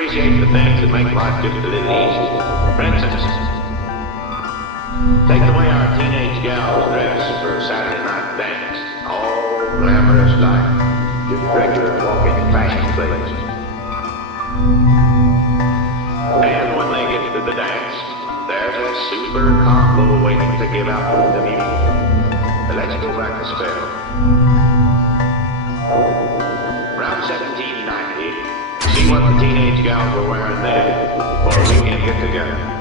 appreciate the things that make life just a little easy. For instance, take the way our teenage gals dress for a Saturday night dance. All glamorous like just regular walking fashion plates. And when they get to the dance, there's a super combo waiting to give out the music. But let's go back a spell. Around 1790, see what the teenage gals were wearing then, for a weekend get together.